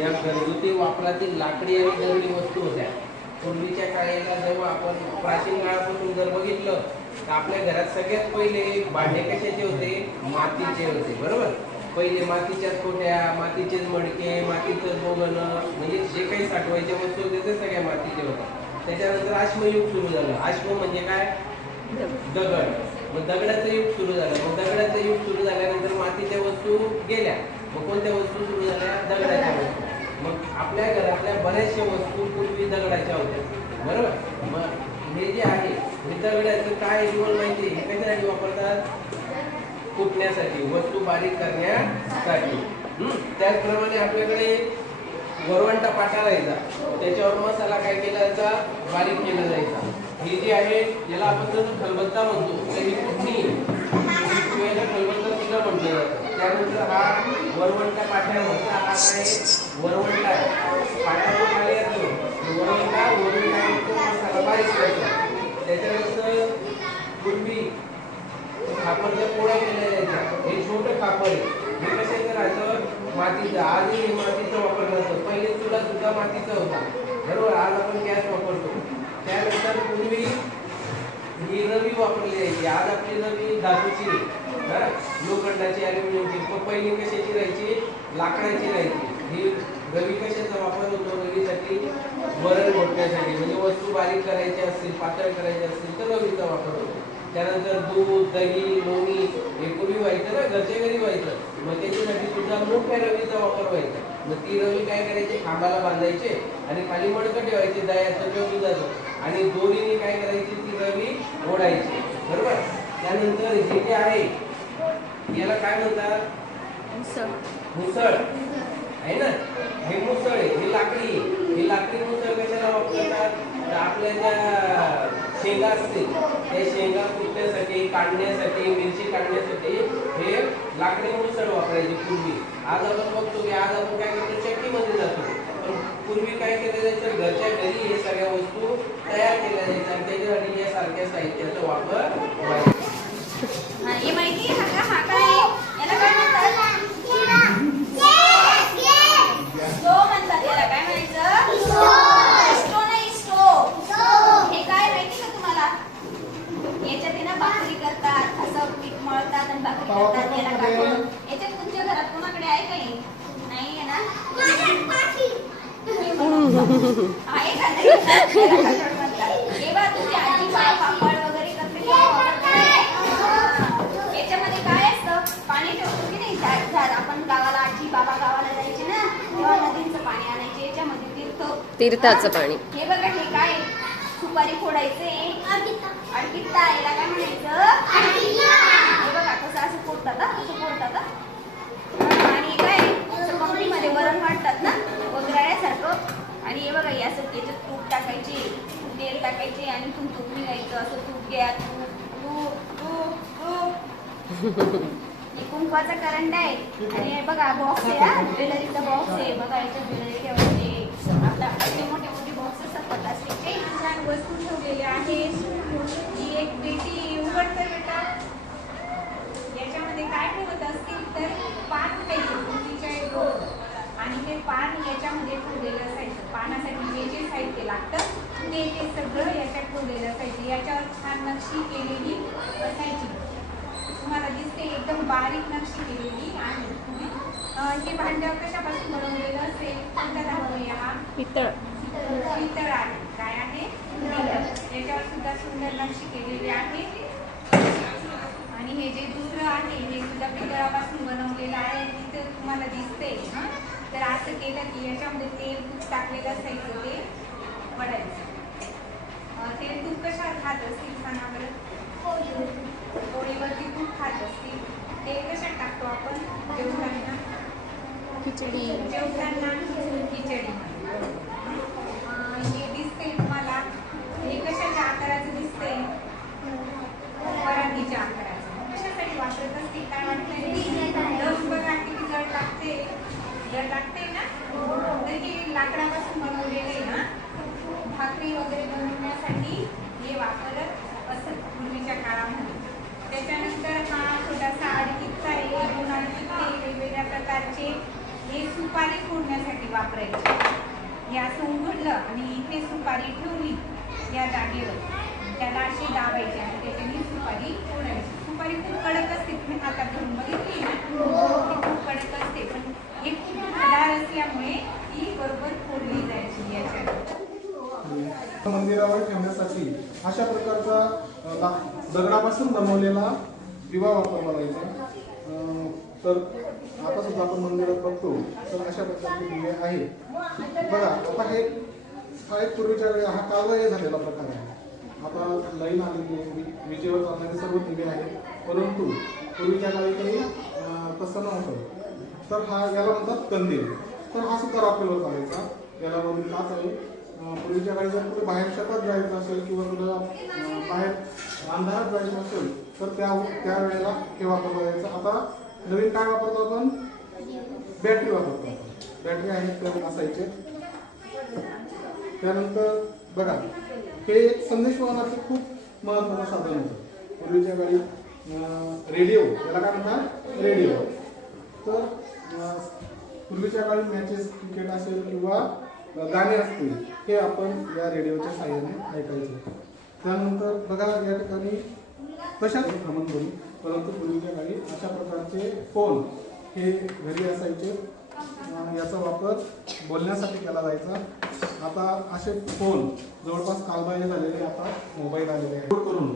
या घरगुती वापरातील लाकडी आणि दगडी वस्तू होत्या. पूर्वीच्या काळेला जेव्हा आपण प्राचीन काळापासून जर बघितलं तर आपल्या घरात सगळ्यात पहिले भांडे कशाचे होते? मातीचे होते बरोबर? पहिले मातीच्या कोट्या मातीचेच मडके मातीचं बोगणं म्हणजे जे काही साठवायच्या वस्तू होते ते सगळ्या मातीचे होते. त्याच्यानंतर आश्मयुग सुरू झालं. आश्म म्हणजे काय? दगड. मग दगडाचं युग सुरू झालं. मग दगडाचं युग सुरू झाल्यानंतर मातीच्या वस्तू गेल्या. मग कोणत्या वस्तू सुरू झाल्या दगडाच्या वस्तू मग आपल्या घरातल्या बऱ्याचशा वस्तू पूर्वी दगडाच्या होत्या. बरोबर? मग हे जे आहे हे दगडाचं काय तुम्हाला माहिती हे कशासाठी वापरतात? कुटण्यासाठी वस्तू बारीक करण्यासाठी. त्याचप्रमाणे आपल्याकडे वरवंटा पाटा राहायचा त्याच्यावर मसाला काय केला जायचा? बारीक केला जायचा. ही जी आहे याला आपण जर खलबत्ता म्हणतो तर ही कुठणी खलबत्ता सुद्धा म्हटलं जातं त्यानंतर हा वरवंटा पाठ्यावर हा वरवंटा. पाठ्यावर खाली असतो वरवंटा वरून काय बारीक करतो त्याच्यानंतर पूर्वी खापरच्या पोळ्या केल्या जायच्या हे छोटं कापड आहे. हे कशाचं करायचं मातीचं आजही हे मातीचं वापरलं जातं. पहिले चुला सुद्धा मातीचा होता. बरोबर? आज आपण गॅस वापरतो. त्यानंतर पूर्वी ही रवी वापरली जायची. आज आपली रवी धातूची आहे. लोखंडाची अल्युमिनियमची पण पहिली कशाची राहायची? लाकडाची राहायची. ही रवी कशाचा वापर होतो? रवीसाठी वरण घोटण्यासाठी म्हणजे वस्तू बारीक करायची असतील पातळ करायची असतील तर रवीचा वापर होतो. त्यानंतर दूध दही लोणी हे पूर्वी व्हायचं ना? घरच्या घरी व्हायचं. मग त्याच्यासाठी सुद्धा मोठ्या रवीचा वापर व्हायचा. मग ती रवी काय करायची? खांबाला बांधायचे आणि खाली मडकं ठेवायचे दह्याचं किंवा दुधाचं. आणि दोरीने काय करायची? ती रवी ओढायची. बरोबर? त्यानंतर हे जे आहे याला काय म्हणतात मुसळ. आहे ना? हे मुसळ आहे हे लाकडी. हे लाकडी मुसळ कशाला वापरतात? तर आपल्या ज्या शेंगा असतील त्या शेंगा कुटण्यासाठी काढण्यासाठी मिरची काढण्यासाठी हे लाकडी मुसळ वापरायची पूर्वी. आज आपण बघतो की आज आपण काय करतो? चक्कीमध्ये जातो. पण पूर्वी काय केलं जायचं? घरच्या घरी हे सगळ्या वस्तू तयार केल्या जायच्या आणि त्याच्यासाठी या सारख्या साहित्याचा वापर व्हायचा हा, हे माहिती आहे हा का हा काय याला काय म्हणतात स्टो म्हणतात याला काय म्हणायचं स्टो नाही स्टो हे काय माहिती का तुम्हाला याच्यात आहे ना भाकरी करतात असं पीठ मळतात याच्यात तुमच्या घरात कोणाकडे आहे काही नाही आहे ना आहे का नाही? तुमची आजी पापड वगैरे याच्यामध्ये काय असतं पाणी ठेवतो की नाही झाड झाड आपण गावाला आजी बाबा गावाला जायचे ना तेव्हा नदीचं पाणी आणायचे याच्यामध्ये तीर्थ तीर्थाचं पाणी. हे बघा हे काय आहे? सुपारी फोडायचे अडकित्ता याला काय म्हणायचं? हे बघा कसं असं फोडतात असं फोडतात. आणि काय? वरण वाटतात ना? वगैरेसारखं आणि हे बघा या असं त्याच्यात तूप टाकायचे तेल टाकायचे आणि तूप तूप निघायचं. असं तूप घ्या तूप तूप तूप तूप. हे कुंकवाचा करंट आहे. आणि हे बघा बॉक्स आहे ज्वेलरीचा बॉक्स आहे. बघा याच्यात ज्वेलरी ठेवायचे. आपल्या असे मोठे मोठे बॉक्स छान वस्तू ठेवलेल्या आहेत. ही एक पेटी उघडते बेटा याच्यामध्ये काय ठेवत असतील तर पान खायचं एक आणि ते पान याच्यामध्ये ठेवलेलं असायचं. पानासाठी जे जे साहित्य लागतं ते ते सगळं याच्यात ठेवलेलं असायचं. याच्यावर छान नक्षी केलेली असायची. तुम्हाला दिसते एकदम बारीक नक्षी केलेली आहे. अं, हे भांडं कशापासून बनवलेलं असेल? कोणत्या दाखवूया हा? पितळ. पितळ आहे काय आहे? याच्यावर सुद्धा सुंदर नक्षी केलेली आहे. आणि हे जे दुसरं आहे हे सुद्धा पितळापासून बनवलेलं आहे. तिथं तुम्हाला दिसते हं? तर असं केलं की याच्यामध्ये तेल तूप टाकलेलं असायचं ते वडायचं. अं, तेल तूप कशावर खात असतील सांगा बरं? पोळीवरती तूप खात असतील. तेल कशात टाकतो आपण? जेवताना? खिचडी. जेवताना खिचडी अं, हे दिसते तुम्हाला हे कशाच्या आकाराचं दिसते पराठीच्या आकाराचं कशासाठी वापरत असतील काय वाटतंय दम बघा किती जड लागते जड लागते ना तर हे लाकडापासून बनवलेले आहे ना भाकरी वगैरे बनवण्यासाठी हे वापरत असत पूर्वीच्या काळामध्ये त्याच्यानंतर हा छोटासा अडकित्ता आहे दोन अडकित्ते वेगवेगळ्या प्रकारचे हे सुपारी फोडण्यासाठी वापरायचे हे असं उघडलं आणि इथे सुपारी ठेवली या जागेवर. त्याला अशी दाबायची आणि त्याच्याने सुपारी फोडायची सुपारी खूप कडक असते तुम्ही हातात घेऊन बघितली खूप कडक असते. पण हे खूप धार असल्यामुळे ती बरोबर फोडली जायची याच्यात मंदिरावर ठेवण्यासाठी अशा प्रकारचा दगडापासून बनवलेला दिवा वापरला जायचा तर आता सुद्धा आपण मंदिरात बघतो तर अशा प्रकारचे दिवे आहेत. बघा आता हे हा एक पूर्वीच्या वेळी हा कालबाह्य झालेला प्रकार आहे. आता लाईन आलेली आहे विजेवर चालणारे सर्व दिवे आहेत परंतु पूर्वीच्या काळी काही तसं नव्हतं. तर हा याला म्हणतात कंदील. तर हा सुद्धा रॉकेलवर चालायचा. याला वरून काच आहे पूर्वीच्या काळी जर कुठे बाहेर शेतात जायचं असेल किंवा तुला बाहेर अंधारात जायचं असेल तर त्या त्यावेळेला हे वापरलं जायचं. आता नवीन काय वापरतो आपण? बॅटरी वापरतो बॅटरी आहेत तर असायचे. त्यानंतर बघा हे संदेश वाहनाचं खूप महत्त्वाचं साधन होतं. पूर्वीच्या काळी रेडिओ त्याला काय म्हणतात? रेडिओ तर पूर्वीच्या काळी मॅचेस क्रिकेट असेल किंवा गाणे असतील हे आपण या रेडिओच्या सहाय्याने ऐकायचो. त्यानंतर बघा या ठिकाणी कशाच भ्रमण करू परंतु पूर्वीच्या काळी अशा प्रकारचे फोन हे घरी असायचे. याचा वापर बोलण्यासाठी केला जायचा. आता असे फोन जवळपास कालबाह्य झालेले आता मोबाईल आलेले आहेत. करून.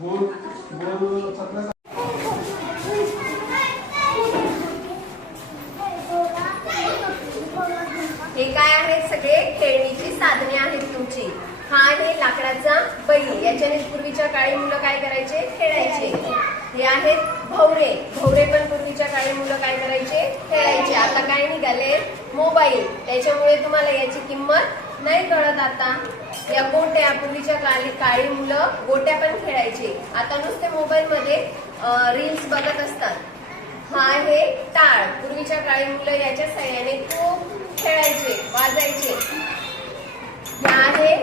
गोल गोल चकण्यासाठी हे काय आहेत सगळे? खेळणीची साधने आहेत तुमची. हा आहे लाकडाचा बैल. याच्याने पूर्वीच्या काळी मुलं काय करायचे? खेळायचे. हे आहेत भवरे. भवरे पण पूर्वीच्या काळी मुलं काय करायचे? खेळायचे. आता काय निघाले? मोबाईल. त्याच्यामुळे तुम्हाला याची किंमत नाही कळत आता. या गोट्या पूर्वीच्या काळी काळी मुलं गोट्या पण खेळायचे. आता नुसते मोबाईल मध्ये रील्स बघत असतात. हा आहे टाळ. पूर्वीच्या काळी मुलं याच्या सहाय्याने खूप खेळायचे वाजायचे. हा आहे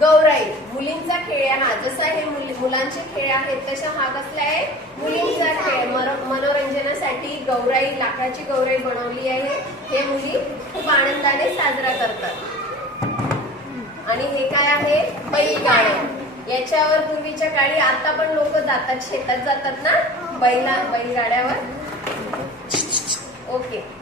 गौराई मुलींचा खेळ आहे हा. जसा हे मुलांचे खेळ आहेत तसा हा कसला आहे? मुलींचा खेळ. मनोरंजनासाठी गौराई लाकडाची गौराई बनवली आहे. हे मुली खूप आनंदाने साजरा करतात. आणि हे काय आहे? बैलगाड्या याच्यावर पूर्वीच्या काळी आता पण लोक जातात शेतात जातात ना? बैला बैलगाड्यावर? ओके.